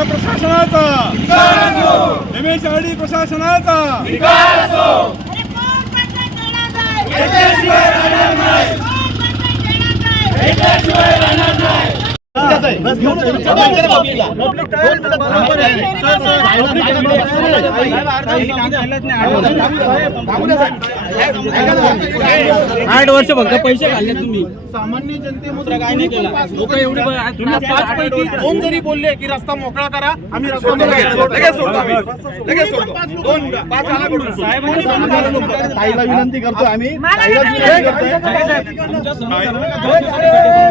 महापालिका प्रशासनाचा M H R D प्रशासनाचा. अरे कोण पंचायत देणार नाही? कोण पंचायत देणार नाही? आठ वर्ष फक्त पैसे खाल्ले तुम्ही. सामान्य जनतेमधून काय नाही केलं. लोक एवढे तुम्ही पाच पैकी दोन जरी बोलले की रस्ता मोकळा करा आम्ही रस्ता. लगेच सोडतो. आम्ही. लगेच सोडतो. दोन पाच आणाकडून कोणी पण आलं नको. ताईला विनंती करतो आम्ही.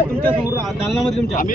तुमच्यासमोर दालनामध्ये तुमच्या आम्ही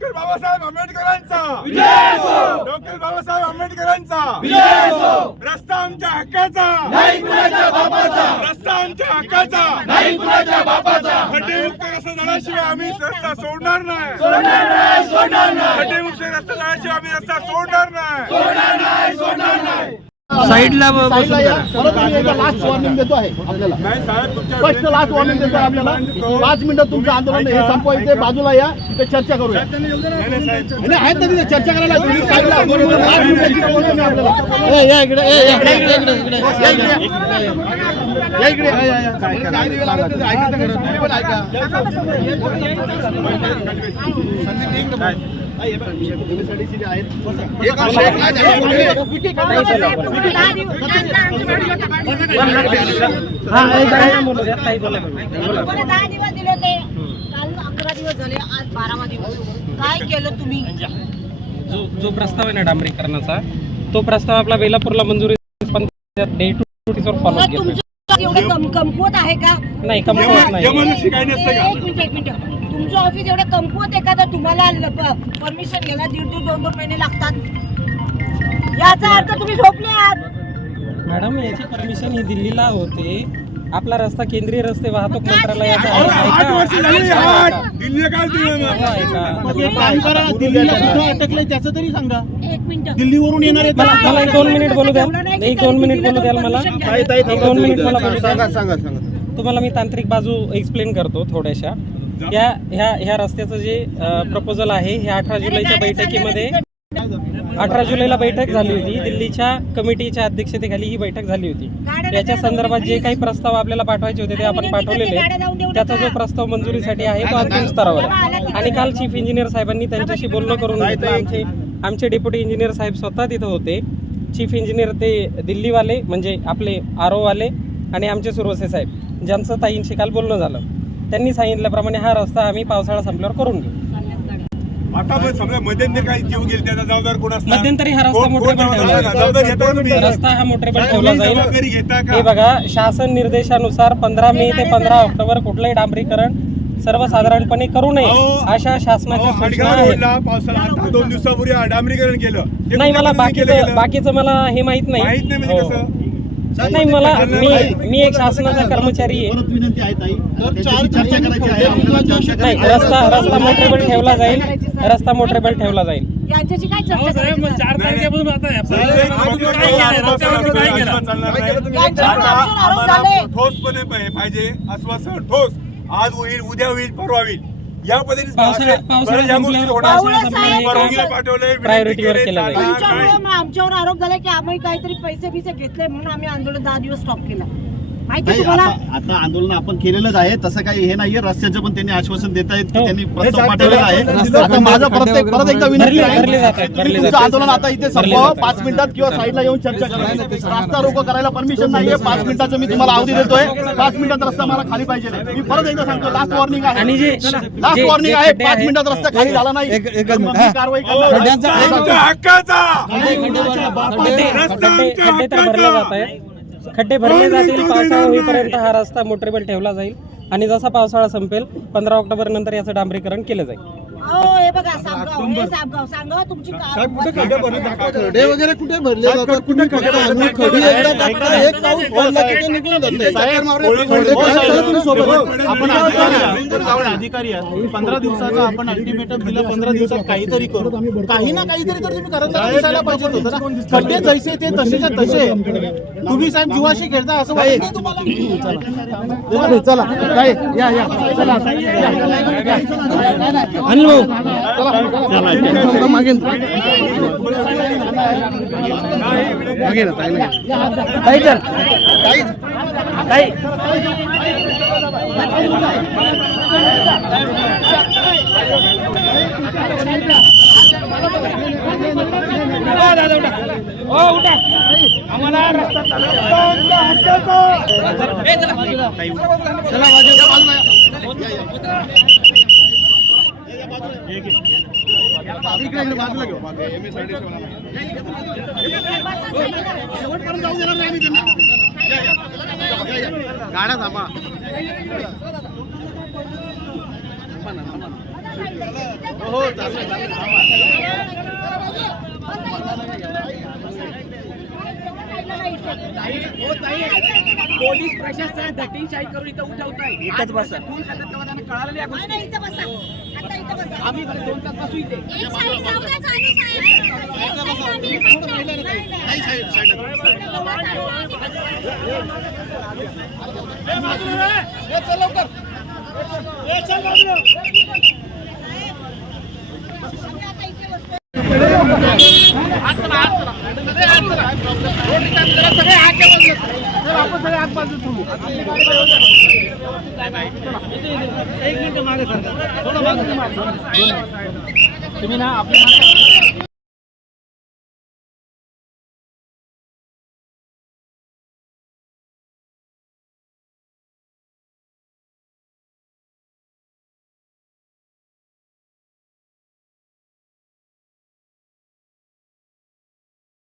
डॉक्टर बाबासाहेब आंबेडकरांचा. डॉक्टर बाबासाहेब आंबेडकरांचा. रस्ता आमच्या हक्काचा. रस्ता आमच्या हक्काचा. खड्डेमुक्त रस्ता झाल्याशिवाय आम्ही रस्ता सोडणार नाही. खड्डेमुक्त रस्ता झाल्याशिवाय आम्ही रस्ता सोडणार नाही. साईडला बसून या. करा. परत मी एकदा लास्ट वॉर्निंग देतो आहे आपल्याला. लास्ट वॉर्निंग देतो आहे आपल्याला. पाच मिनिटं तुमचं आंदोलन हे संपवा इथे बाजूला या. इथे चर्चा करूया. नाही, नाही, साहेब. नाही आहेत ना तिथे चर्चा करायला तुम्ही साईडला पाच मिनिटाची बोलतो मी आपल्याला. ए, या इकडे ए, या इकडे, इकडे, इकडे, इकडे. या इकडे, या इकडे. या, या, या. तुम्हाला काय द्यावं लागलं ते ऐका. जे. दहा दिवस- दिले काल अकरा दिवस झाले आज बारावा दिवस काय केलं तुम्ही जो जो प्रस्ताव आहे ना डांबरीकरणाचा तो प्रस्ताव आपला वेलापूरला मंजुरी पण डे टू डेजवर फॉलो एवढं कम कमकुवत आहे का नाही कमकुवत नाही एक मिनिट एक मिनिट तुमचं ऑफिस एवढं कमकुवत आहे का? तर तुम्हाला परमिशन घ्यायला दीड दीड दोन दोन महिने लागतात. याचा अर्थ तुम्ही झोपले आहात. मॅडम याची परमिशन ही दिल्लीला होते. आपला रस्ता केंद्रीय रस्ते वाहतूक मंत्रालयाचा अटकलंय त्याचं तरी सांगा. दिल्लीवरून येणार आहेत मला मला एक दोन मिनिट बोलू द्या. एक दोन मिनिट बोलू द्याल मला? एक दोन मिनिट मला बोलू द्या. सांगा सांगा तुम्हाला मी तांत्रिक बाजू एक्सप्लेन करतो थोड्याशा. या ह्या ह्या रस्त्याचं जे प्रपोजल आहे हे अठरा जुलैच्या बैठकीमध्ये अठरा जुलैला बैठक झाली होती. दिल्लीच्या कमिटीच्या अध्यक्षतेखाली ही बैठक झाली होती. याच्या संदर्भात जे काही प्रस्ताव आपल्याला पाठवायचे होते ते आपण पाठवलेले आहेत. त्याचा जो प्रस्ताव मंजुरीसाठी आहे तो अंतिम स्तरावर आहे. आणि काल चीफ इंजिनियर साहेबांनी त्यांच्याशी बोलणं करून घेतलं. आमचे आमचे डेप्युटी इंजिनियर साहेब स्वतः तिथं होते. चीफ इंजिनियर ते दिल्लीवाले म्हणजे आपले आर वाले आणि आमचे सुरवसे साहेब. ज्यांचं ताईंशी काल बोलणं झालं. त्यांनी सांगितल्याप्रमाणे हा रस्ता आम्ही पावसाळा संपल्यावर करून घेऊ. आता पण समजा मध्यंतरी काही जीव गेले त्याचा जबाबदार कोण असणार? मध्यंतरी हा रस्ता कोण- कोण मोठेपण ठेवला जबाबदार? जबाबदारी घेता का तुम्ही? रस्ता हा मोठेपण ठेवला तुम्ही जाईल. जबाबदारी घेता का? हे बघा शासन निर्देशानुसार पंधरा मे ते पंधरा ऑक्टोबर कुठलंही डांबरीकरण सर्वसाधारणपणे करू नये अहो, अशा शासनाच्या अहो, सूचना हडगाव आहेत. रोडला पावसाळा आता दोन दिवसापूर्वी डांबरीकरण केलं. ते नाही कुठल्या मला पद्धतीने केलं बाकीचं गेलं? बाकीचं मला हे माहीत नाही. माहीत नाही म्हणजे हो. कसं? नाही मला मी मी एक शासनाचा कर्मचारी आहे. नाही. रस्ता रस्ता मोटरेबल ठेवला जाईल. रस्ता मोटरेबल ठेवला जाईल. यांच्याशी काय चर्चा करायची सर? आम्हाला. ठोसपणे पाहि- पाहिजे आश्वासन ठोस आज होईल उद्या होईल परवा होईल. या पद्धतीने पावसाळ्या- असे पावसाळा बऱ्याच या गोष्टी संपल्यावर- होणार. पावसाळा संपल्यावर परवानगीला काय- पाठवलंय, विनंती Priority वर केली, केलं जाईल. चालणार तुमच्यामुळे नाही. मग आमच्यावर आरोप झाला की आम्ही काहीतरी पैसे बिसे घेतले म्हणून आम्ही आंदोलन दहा दिवस स्टॉप केलं माहिती नाही, तुम्हाला? आता आता आंदोलन आपण केलेलंच आहे. तसं काही हे नाहीये. रस्त्याचं पण त्यांनी आश्वासन देत आहेत की हो. त्यांनी हे प्रस्ताव पाठवलेला आहे. रस्ता आता माझं परत एक- परत एकदा विनंती भरले- आहे भरले जात आहेत, तुम्ही भरले तुमचं जात. आंदोलन आता इथे संपवा. पाच मिनिटात किंवा साईडला येऊन चर्चा करा. रस्ता रोको करायला परमिशन नाहीये. पाच मिनिटाचं मी तुम्हाला अवधी देतोय. पाच मिनिटात रस्ता मला खाली पाहिजे मी परत एकदा सांगतो लास्ट वॉर्निंग आहे. आणि जे लास्ट जे- वॉर्निंग जे आहे खड्डे पाच आहेत- मिनिटात रस्ता खाली झाला नाही. तर मग मी कारवाई करणार. रस्ता आमच्या हक्काचा खड्डे रस्ता खड्डे आमच्या खड्डे तर भरले हक्काचा. जात आहेत. खड्डे भरले जातील पावसाळा होईपर्यंत हा रस्ता मोटरेबल ठेवला जाईल आणि जसा पावसाळा संपेल पंधरा ऑक्टोबर नंतर याचं डांबरीकरण केलं जाईल. अहो हे हे बघा सामगाव हे सामगाव सांगा तुमची का- साहेब कुठे खड्डे भरले? दाखवा खरं. खडे वगैरे कुठे भरले? जातात कुठे खड्डे आम्ही खडी एकदा टाकता एक पाऊस पडला की ते निघून जाते. चक्कर मारले, खड्डे काय चला तुम्ही सोबत. आपण अधिकारी आहात. आपण अधिकारी आहात पंधरा दिवसाचा आपण अल्टिमेटम दिलं पंधरा दिवसात काहीतरी करू. काही ना काहीतरी तर तुम्ही करत दिसायला पाहिजे होतं ना. खड्डे जैसे ते तसेच्या तसे. तुम्ही साहेब जीवाशी खेळता असं वाटत? नाही. तुम्हाला चला. काय या या. चला. अनिल ताई ताई चल ताई चला बाजूला बाजूला इकडे इकडे बाजूला घेऊ शेवटपर्यंत जाऊ देणार नाही आम्ही त्यांना. या, या. या, या. गाड्या थांबा. हो हो थांबा पोलीस प्रशासन दटिंगशाही करून इथं उठवत आहे एकच बस. कळालं या नाही, नाही, इथं बसा. आता इथं बसा. आम्ही इकडे दोन तास बसू इथे एक एक तुम्ही ना आपल्या